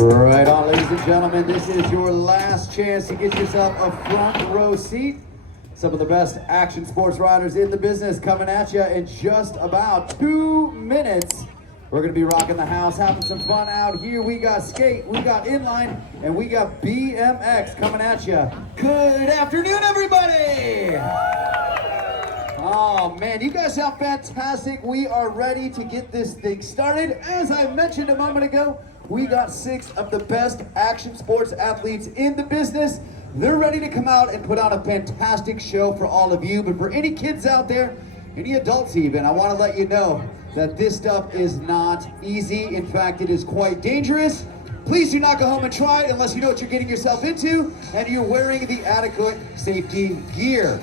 Right on, ladies and gentlemen, this is your last chance to get yourself a front row seat. Some of the best action sports riders in the business coming at you in just about 2 minutes. We're going to be rocking the house, having some fun out here. We got skate, we got inline, and we got BMX coming at you. Good afternoon, everybody! Oh man, you guys sound fantastic. We are ready to get this thing started. As I mentioned a moment ago, we got 6 of the best action sports athletes in the business. They're ready to come out and put on a fantastic show for all of you. But for any kids out there, any adults even, I want to let you know that this stuff is not easy. In fact, it is quite dangerous. Please do not go home and try it unless you know what you're getting yourself into and you're wearing the adequate safety gear.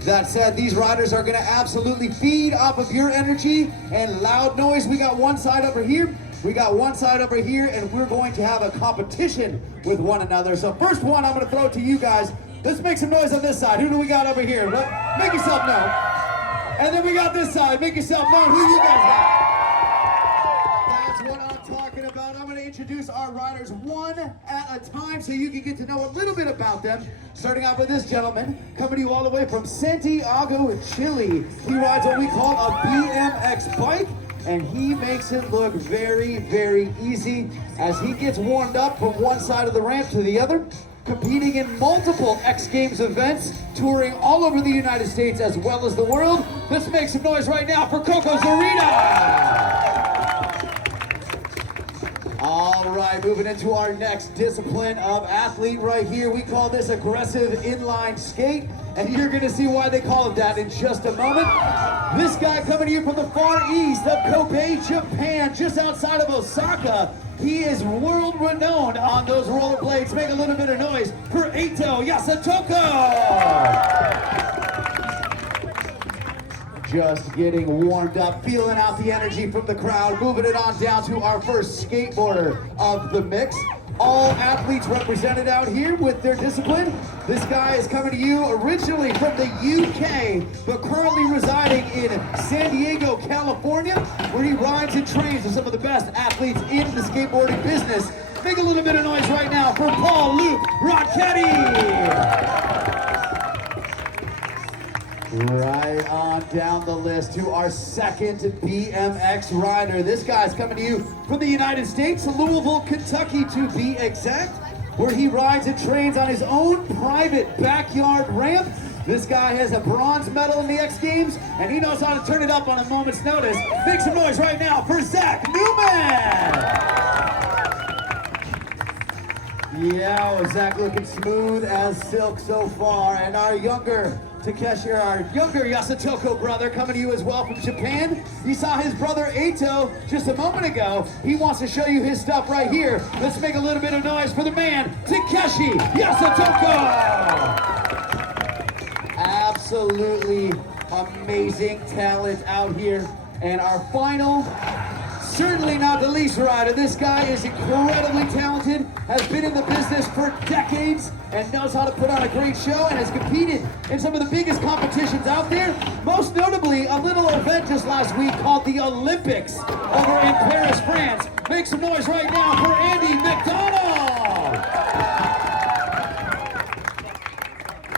That said, these riders are going to absolutely feed off of your energy and loud noise. We got one side over here. We got one side over here, and we're going to have a competition with one another. So first one, I'm going to throw it to you guys. Let's make some noise on this side. Who do we got over here? Make yourself known. And then we got this side. Make yourself known. Who you guys got? That's what I'm talking about. I'm going to introduce our riders one at a time so you can get to know a little bit about them. Starting out with this gentleman, coming to you all the way from Santiago, Chile. He rides what we call a BMX bike. And he makes it look very, very easy as he gets warmed up from one side of the ramp to the other, competing in multiple X Games events, touring all over the United States as well as the world. Let's make some noise right now for Coco Zurita! All right, moving into our next discipline of athlete right here. We call this aggressive inline skate, and you're gonna see why they call it that in just a moment. This guy coming to you from the far east of Kobe, Japan, just outside of Osaka. He is world renowned on those rollerblades. Make a little bit of noise for Eito Yasutoko. Just getting warmed up, feeling out the energy from the crowd, moving it on down to our first skateboarder of the mix. All athletes represented out here with their discipline. This guy is coming to you originally from the UK, but currently residing in San Diego, California, where he rides and trains with some of the best athletes in the skateboarding business. Make a little bit of noise right now for Luc Ronchetti. Right on down the list to our second BMX rider. This guy's coming to you from the United States, Louisville, Kentucky to be exact, where he rides and trains on his own private backyard ramp. This guy has a bronze medal in the X Games, and he knows how to turn it up on a moment's notice. Make some noise right now for Zach Newman! Yeah, Zach looking smooth as silk so far, and our younger Yasutoko brother coming to you as well from Japan. You saw his brother Eito just a moment ago. He wants to show you his stuff right here. Let's make a little bit of noise for the man, Takeshi Yasutoko. Absolutely amazing talent out here. And our final, certainly not the least rider, this guy is incredibly talented, has been in the business for decades, and knows how to put on a great show, and has competed in some of the biggest competitions out there, most notably a little event just last week called the Olympics over in Paris, France. Make some noise right now for Andy Macdonald!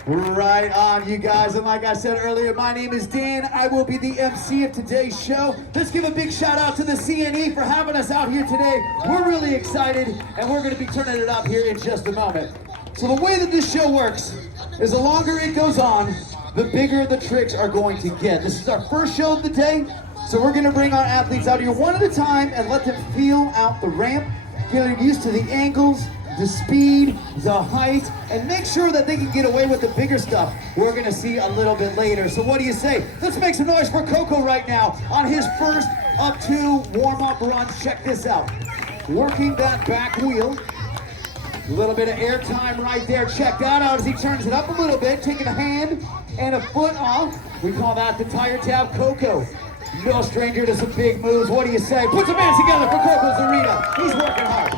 Right on, you guys, and like I said earlier, my name is Dan. I will be the MC of today's show. Let's give a big shout out to the CNE for having us out here today. We're really excited, and we're going to be turning it up here in just a moment. So the way that this show works is the longer it goes on, the bigger the tricks are going to get. This is our first show of the day, so we're going to bring our athletes out here one at a time and let them feel out the ramp, getting used to the angles, the speed, the height, and make sure that they can get away with the bigger stuff we're going to see a little bit later. So what do you say? Let's make some noise for Coco right now on his first up to warm-up run. Check this out. Working that back wheel. A little bit of air time right there. Check that out as he turns it up a little bit, taking a hand and a foot off. We call that the tire tab. Coco, no stranger to some big moves. What do you say? Put some hands together for Coco Zurita. He's working hard.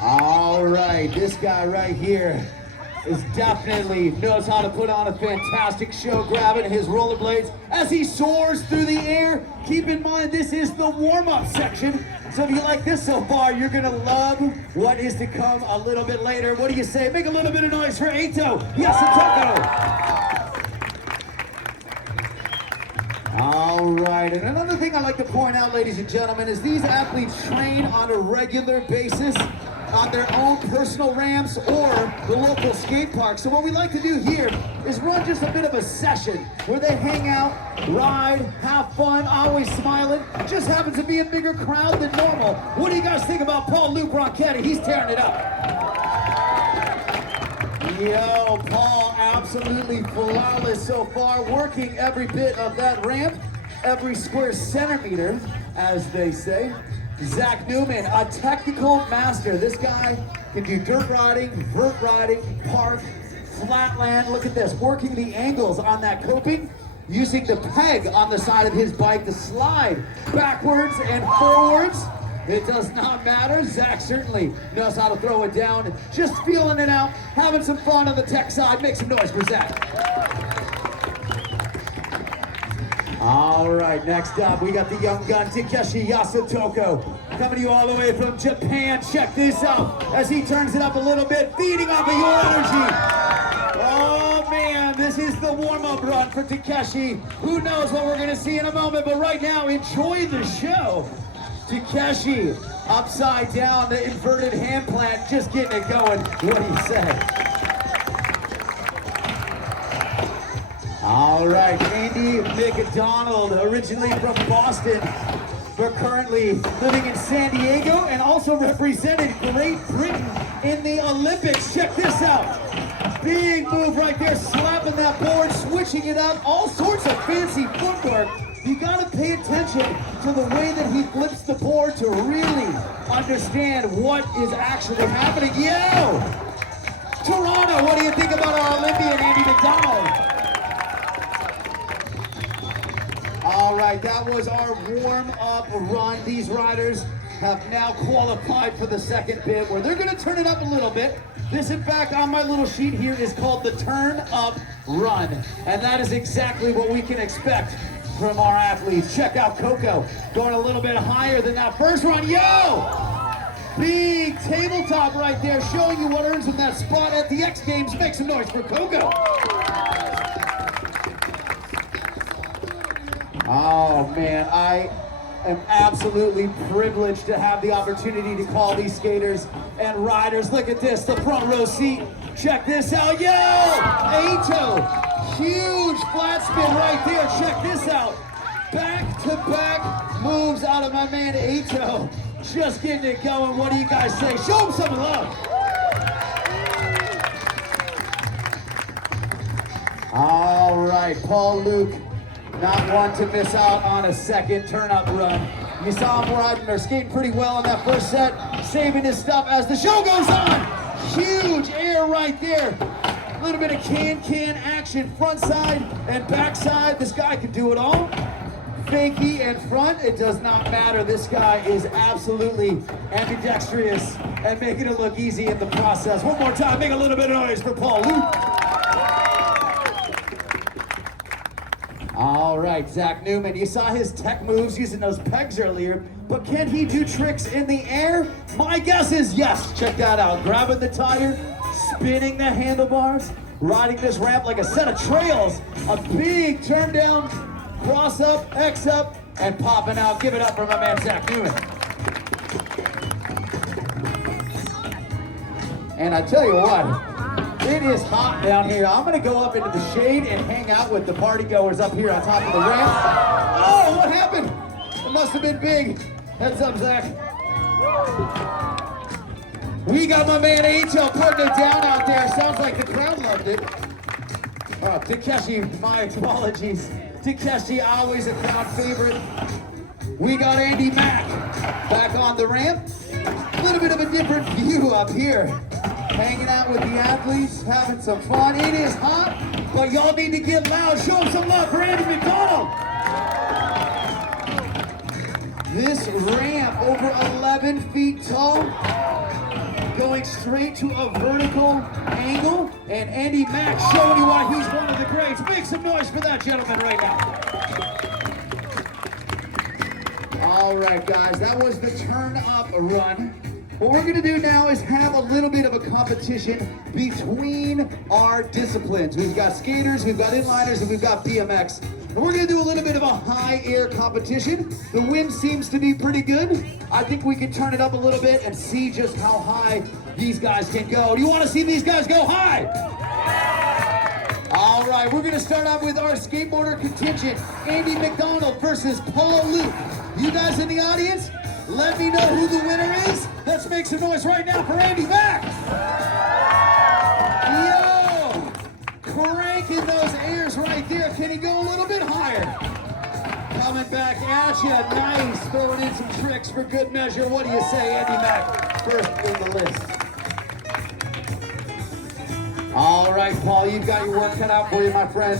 All right, this guy right here is definitely knows how to put on a fantastic show, grabbing his rollerblades as he soars through the air. Keep in mind, this is the warm-up section. So if you like this so far, you're gonna love what is to come a little bit later. What do you say? Make a little bit of noise for Eito Yasutoko. All right, and another thing I like to point out, ladies and gentlemen, is these athletes train on a regular basis on their own personal ramps or the local skate park. So what we like to do here is run just a bit of a session where they hang out, ride, have fun, always smiling. Just happens to be a bigger crowd than normal. What do you guys think about Luc Ronchetti? He's tearing it up. Yo, Paul, absolutely flawless so far, working every bit of that ramp, every square centimeter, as they say. Zach Newman, a technical master. This guy can do dirt riding, vert riding, park, flatland. Look at this, working the angles on that coping, using the peg on the side of his bike to slide backwards and forwards. It does not matter. Zach certainly knows how to throw it down. Just feeling it out, having some fun on the tech side. Make some noise for Zach. All right, next up, we got the young gun, Takeshi Yasutoko, coming to you all the way from Japan. Check this out as he turns it up a little bit, feeding off of your energy. Oh man, this is the warm-up run for Takeshi. Who knows what we're gonna see in a moment, but right now, enjoy the show. Takeshi, upside down, the inverted hand plant, just getting it going. What do you say? All right, Andy Macdonald, originally from Boston, but currently living in San Diego and also represented Great Britain in the Olympics. Check this out. Big move right there, slapping that board, switching it up, all sorts of fancy footwork. You gotta pay attention to the way that he flips the board to really understand what is actually happening. Yo! Toronto, what do you think about our Olympian, Andy Macdonald? All right, that was our warm-up run. These riders have now qualified for the second bit where they're gonna turn it up a little bit. This, in fact, on my little sheet here is called the turn up run. And that is exactly what we can expect from our athletes. Check out Coco, going a little bit higher than that first run. Yo! Big tabletop right there, showing you what earns him that spot at the X Games. Make some noise for Coco. Oh man, I am absolutely privileged to have the opportunity to call these skaters and riders. Look at this, the front row seat. Check this out, yo! Eito, huge flat spin right there. Check this out. Back-to-back moves out of my man Eito. Just getting it going. What do you guys say? Show him some love. All right, Luc. Not one to miss out on a second turn-up run. You saw him riding or skating pretty well in that first set, saving his stuff as the show goes on. Huge air right there. A little bit of can-can action, front side and back side. This guy can do it all. Fakie and front, it does not matter. This guy is absolutely ambidextrous and making it look easy in the process. One more time, make a little bit of noise for Luc. All right, Zach Newman, you saw his tech moves using those pegs earlier, but can he do tricks in the air? My guess is yes. Check that out. Grabbing the tire, spinning the handlebars, riding this ramp like a set of trails. A big turn down, cross up, X up, and popping out. Give it up for my man, Zach Newman. And I tell you what, it is hot down here. I'm gonna go up into the shade and hang out with the party goers up here on top of the ramp. Oh, what happened? It must have been big. Heads up, Zach. We got my man Eito putting it down out there. Sounds like the crowd loved it. Oh, Takeshi, my apologies. Takeshi, always a crowd favorite. We got Andy Mac back on the ramp. A little bit of a different view up here. Hanging out with the athletes, having some fun. It is hot, but y'all need to get loud. Show them some love for Andy Macdonald. This ramp, over 11 feet tall, going straight to a vertical angle, and Andy Mac showing you why he's one of the greats. Make some noise for that gentleman right now. All right, guys, that was the turn up run. What we're gonna do now is have a little bit of a competition between our disciplines. We've got skaters, we've got inliners, and we've got BMX. And we're gonna do a little bit of a high air competition. The wind seems to be pretty good. I think we can turn it up a little bit and see just how high these guys can go. Do you wanna see these guys go high? All right, we're gonna start off with our skateboarder contingent, Andy Macdonald versus Paul Luc. You guys in the audience, let me know who the winner is. Let's make some noise right now for Andy Mac. Yo, cranking those airs right there. Can he go a little bit higher? Coming back at you, nice. Throwing in some tricks for good measure. What do you say, Andy Mac? First in the list. All right, Paul, you've got your work cut out for you, my friend.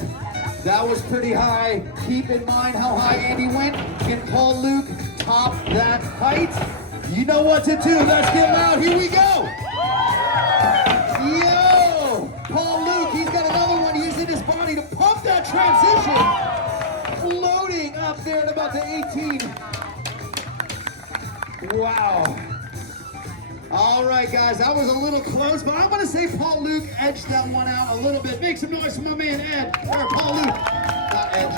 That was pretty high. Keep in mind how high Andy went. Can Paul Luc top that height? You know what to do. Let's get loud. Here we go. Yo, Paul Luc, he's got another one using his body to pump that transition. Floating up there at about the 18. Wow. All right, guys, that was a little close, but I'm going to say Paul Luc edged that one out a little bit. Make some noise for my man Ed, or Paul Luc, not Ed.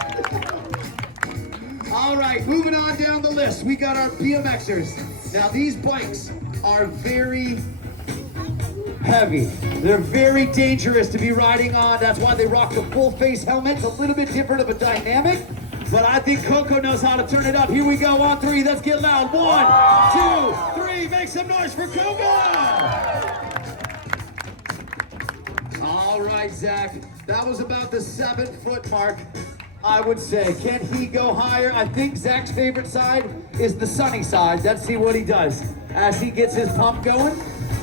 All right, moving on down the list, we got our BMXers. Now, these bikes are very heavy. They're very dangerous to be riding on. That's why they rock the full face helmet. It's a little bit different of a dynamic. But I think Coco knows how to turn it up. Here we go on three. Let's get loud. 1, 2, 3. Make some noise for Coco. All right, Zach. That was about the 7-foot mark, I would say. Can he go higher? I think Zach's favorite side is the sunny side. Let's see what he does as he gets his pump going.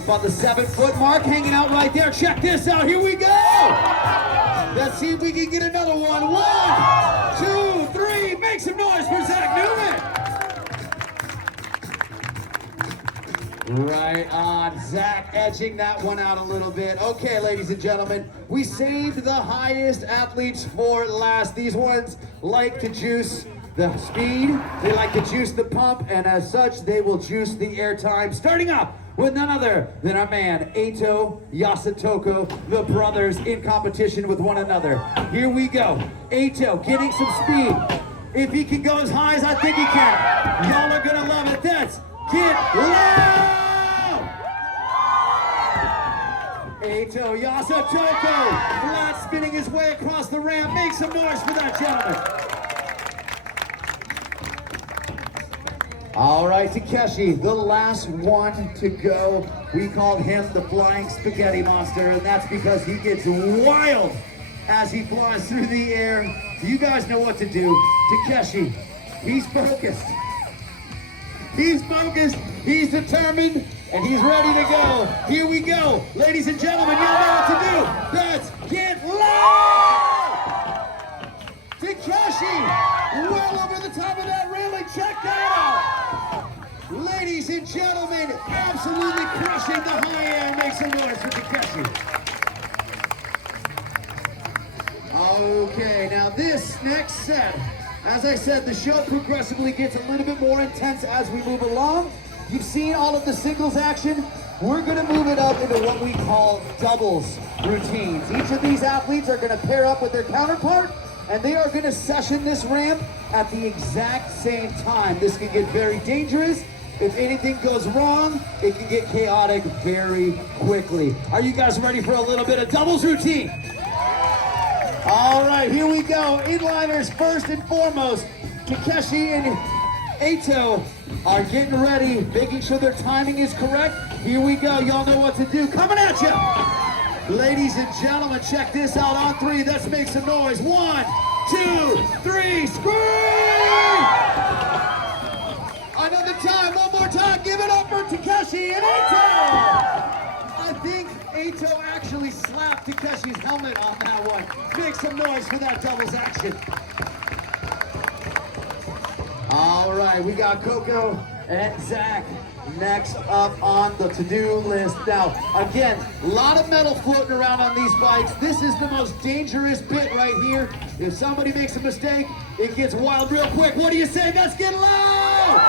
About the 7-foot mark, hanging out right there. Check this out. Here we go. Let's see if we can get another one. 1, 2, 3. Make some noise for Zach Newman. Right on. Zach edging that one out a little bit. Okay, ladies and gentlemen, we saved the highest athletes for last. These ones like to juice the speed, they like to juice the pump, and as such, they will juice the air time. Starting up with none other than our man, Eito, Yasutoko, the brothers in competition with one another. Here we go. Eito getting some speed. If he can go as high as I think he can, y'all are gonna love it. Let's get loud! Eito Yasutoko, flat spinning his way across the ramp. Make some noise for that gentleman. All right, Takeshi, the last one to go. We called him the Flying Spaghetti Monster, and that's because he gets wild as he flies through the air. You guys know what to do. Takeshi, he's focused. He's focused, he's determined, and he's ready to go. Here we go. Ladies and gentlemen, you know what to do. Let's get loud! Takeshi, well over the top of that railing. Check that out! Ladies and gentlemen, absolutely crushing the high air. Make some noise for Takeshi. Okay, now this next set, as I said, the show progressively gets a little bit more intense as we move along. You've seen all of the singles action. We're gonna move it up into what we call doubles routines. Each of these athletes are gonna pair up with their counterpart, and they are gonna session this ramp at the exact same time. This can get very dangerous. If anything goes wrong, it can get chaotic very quickly. Are you guys ready for a little bit of doubles routine? All right, here we go. Inliners first and foremost. Takeshi and Eito are getting ready, making sure their timing is correct. Here we go. Y'all know what to do. Coming at you. Ladies and gentlemen, check this out on three. Let's make some noise. 1, 2, 3, scream! Another time, one more time. Give it up for Takeshi and Eito! I think Eito actually slapped Takeshi's helmet on that one. Make some noise for that doubles action. All right, we got Coco and Zach next up on the to-do list. Now, again, a lot of metal floating around on these bikes. This is the most dangerous bit right here. If somebody makes a mistake, it gets wild real quick. What do you say? Let's get loud!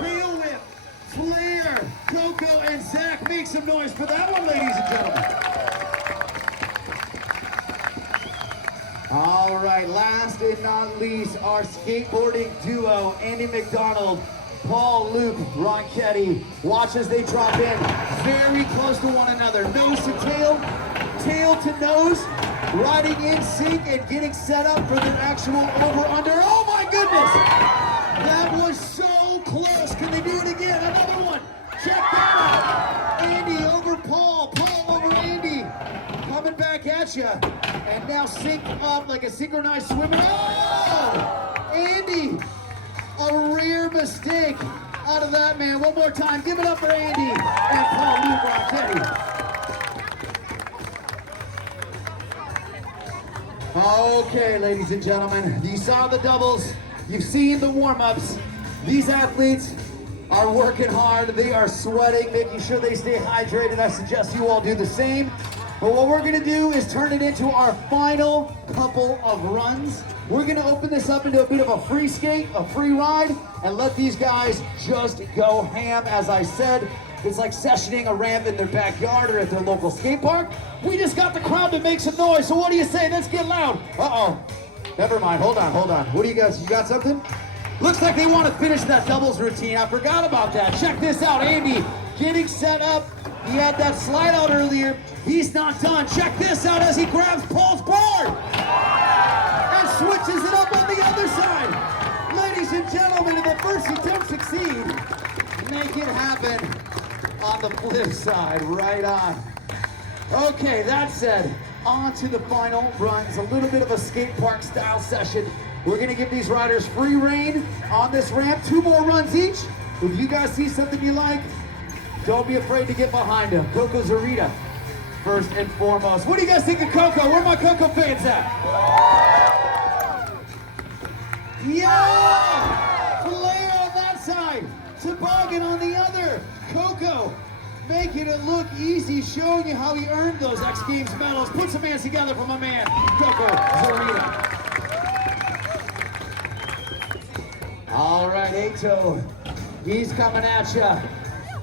Tail whip, flare, Coco and Zach. Make some noise for that one, ladies and gentlemen. All right, last and not least, our skateboarding duo, Andy Macdonald, Luc Ronchetti. Watch as they drop in very close to one another. Nose to tail, tail to nose, riding in sync and getting set up for their actual over-under. Oh my goodness! That was so close. Can they do it again? Another one. Check that out. Andy over Paul, Paul over Andy. Coming back at you. And now sync up like a synchronized swimmer. Oh! Andy! A rare mistake out of that man. One more time. Give it up for Andy and Luc Ronchetti. Okay, ladies and gentlemen, you saw the doubles. You've seen the warm-ups. These athletes are working hard. They are sweating, making sure they stay hydrated. I suggest you all do the same. But what we're gonna do is turn it into our final couple of runs. We're gonna open this up into a bit of a free skate, a free ride, and let these guys just go ham. As I said, it's like sessioning a ramp in their backyard or at their local skate park. We just got the crowd to make some noise, so what do you say? Let's get loud. Uh-oh, never mind, hold on. What do you guys, you got something? Looks like they want to finish that doubles routine. I forgot about that. Check this out, Andy getting set up. He had that slide out earlier. He's not done. Check this out as he grabs Paul's board and switches it up on the other side. Ladies and gentlemen, if the first attempt succeed, make it happen on the flip side. Right on. Okay, that said, on to the final runs. A little bit of a skate park style session. We're gonna give these riders free reign on this ramp. 2 more runs each. If you guys see something you like, don't be afraid to get behind him. Coco Zurita, first and foremost. What do you guys think of Coco? Where are my Coco fans at? Yeah! Flare on that side, toboggan on the other. Coco making it look easy, showing you how he earned those X Games medals. Put some hands together for my man, Coco Zurita. All right, Eito, he's coming at ya.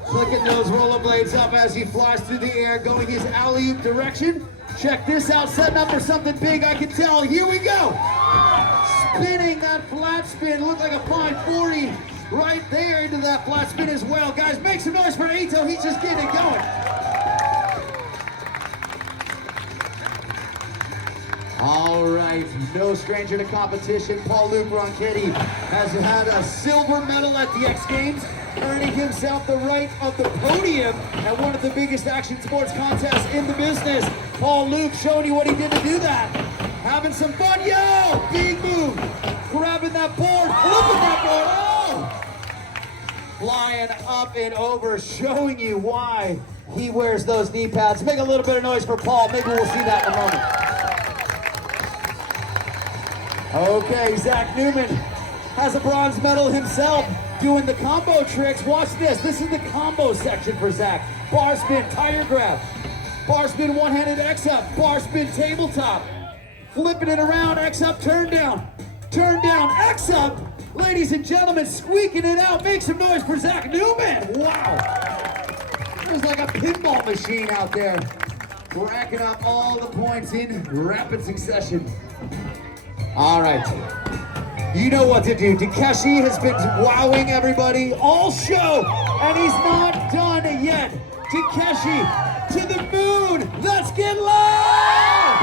Clicking those rollerblades up as he flies through the air, going his alley-oop direction. Check this out, setting up for something big, I can tell. Here we go. Spinning that flat spin, looked like a 540 right there into that flat spin as well. Guys, make some noise for Eito, he's just getting it going. All right, no stranger to competition. Luc Ronchetti has had a silver medal at the X Games, earning himself the right of the podium at one of the biggest action sports contests in the business. Luc showing you what he did to do that. Having some fun, yo! Big move, grabbing that board, look at that board, oh! Flying up and over, showing you why he wears those knee pads. Make a little bit of noise for Paul, maybe we'll see that in a moment. Okay, Zach Newman has a bronze medal himself, doing the combo tricks. Watch this. This is the combo section for Zach. Bar spin, tire grab. Bar spin, one-handed X-up. Bar spin, tabletop. Flipping it around, X-up, turn down. Turn down, X-up. Ladies and gentlemen, squeaking it out. Make some noise for Zach Newman. Wow. There's like a pinball machine out there. Racking up all the points in rapid succession. All right, you know what to do. Takeshi has been wowing everybody all show, and he's not done yet. Takeshi to the moon. Let's get loud!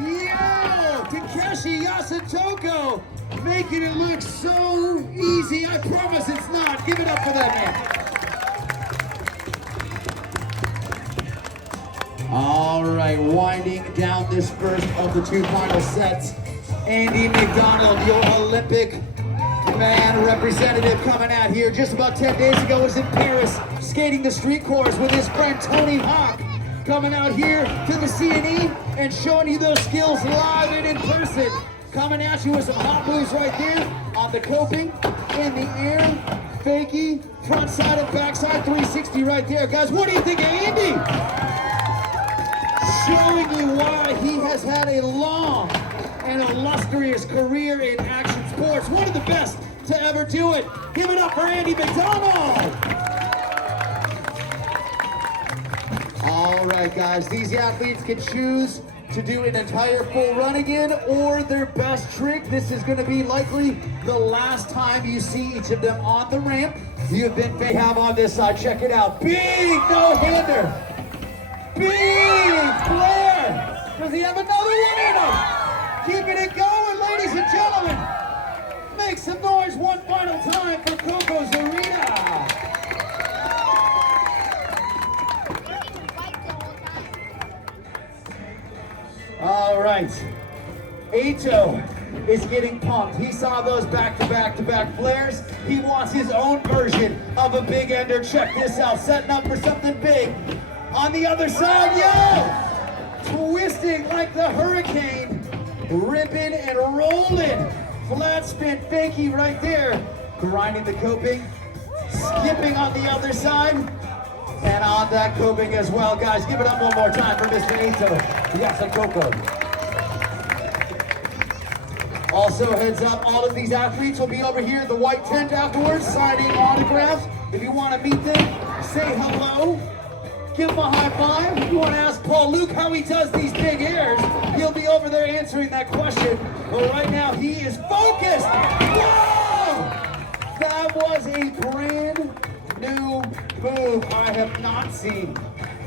Yo, Takeshi Yasutoko, making it look so easy. I promise it's not. Give it up for that man. All right, winding down this first of the 2 final sets. Andy Macdonald, your Olympic man representative, coming out here just about 10 days ago, was in Paris skating the street course with his friend Tony Hawk. Coming out here to the CNE and showing you those skills live and in person. coming at you with some hot moves right there on the coping, in the air, fakie, front side and back side, 360 right there. Guys, what do you think of Andy? Showing you why he has had a long and illustrious career in action sports. One of the best to ever do it. Give it up for Andy Macdonald. All right, guys, these athletes can choose to do an entire full run again or their best trick. This is going to be likely the last time you see each of them on the ramp. You have on this side. Check it out. Big no-hander. Big flare. Does he have another one in him? Keeping it going, ladies and gentlemen. Make some noise one final time for Coco Zurita. All right, Eito is getting pumped. He saw those back-to-back-to-back flares. He wants his own version of a big ender. Check this out, setting up for something big. On the other side, yo! Twisting like the hurricane, ripping and rolling. Flat spin fakie right there. Grinding the coping, skipping on the other side. And on that coping as well, guys. Give it up one more time for Mr. Eito Yasutoko. Also, heads up, all of these athletes will be over here in the white tent afterwards, signing autographs. If you want to meet them, say hello. Give him a high five. If you want to ask Paul Luc how he does these big airs, he'll be over there answering that question. But right now, he is focused. Whoa! That was a brand new move I have not seen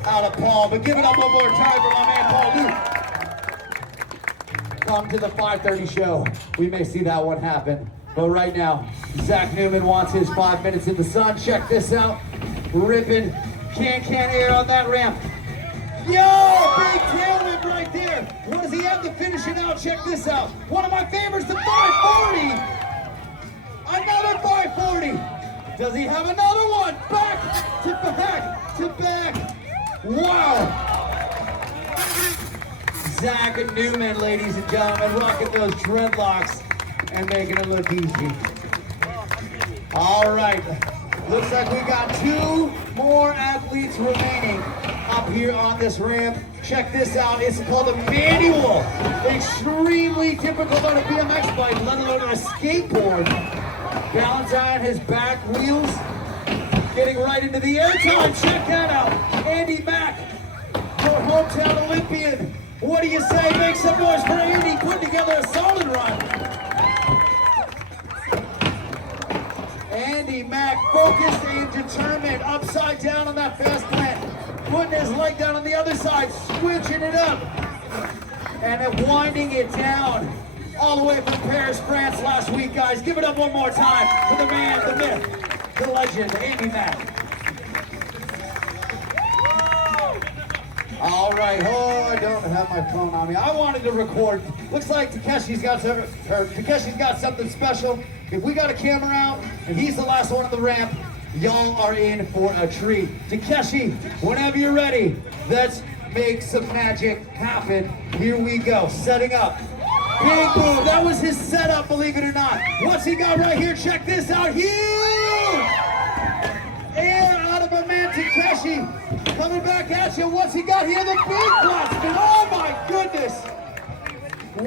out of Paul, but give it up one more time for my man Paul Luc. Come to the 5:30 show. We may see that one happen. But right now, Zach Newman wants his 5 minutes in the sun. Check this out. Ripping can air on that ramp. Yo, big tail whip right there. What does he have to finish it out? Check this out. One of my favorites, the 540. Another 540. Does he have another one? Back to back to back. Wow. Zach Newman, ladies and gentlemen, rocking those dreadlocks and making it look easy. All right. Looks like we got 2 more athletes remaining up here on this ramp. Check this out. It's called a manual. Extremely difficult on a BMX bike, let alone on a skateboard. Balance on his back wheels, getting right into the air time. Check that out. Andy Mac, your hometown Olympian. What do you say? Make some noise for Andy, putting together a solid run. Andy Mac, focused and determined, upside down on that fast plant, putting his leg down on the other side, switching it up, and then winding it down. All the way from Paris, France last week, guys. Give it up one more time for the man, the myth, the legend, Andy Mac. All right, oh, I don't have my phone on me. I wanted to record. Looks like Takeshi's got something special. If we got a camera out and he's the last one on the ramp, y'all are in for a treat. Takeshi, whenever you're ready, let's make some magic happen. Here we go, setting up. Big move. That was his setup, believe it or not. What's he got right here? Check this out. Huge! Air out of my man Takeshi. Coming back at you. What's he got here? The big flat spin. Oh my goodness.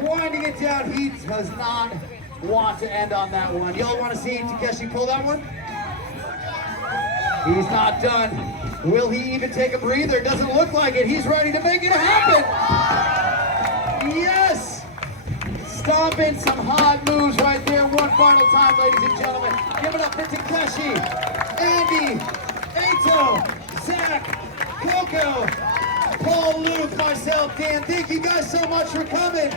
Winding it down. He does not want to end on that one. Y'all want to see Takeshi pull that one? He's not done. Will he even take a breather? Doesn't look like it. He's ready to make it happen. Yes! Stomping some hot moves right there. One final time, ladies and gentlemen. Give it up for Takeshi, Andy, Eito, Zach, Coco, Paul, Luc, myself, Dan. Thank you guys so much for coming.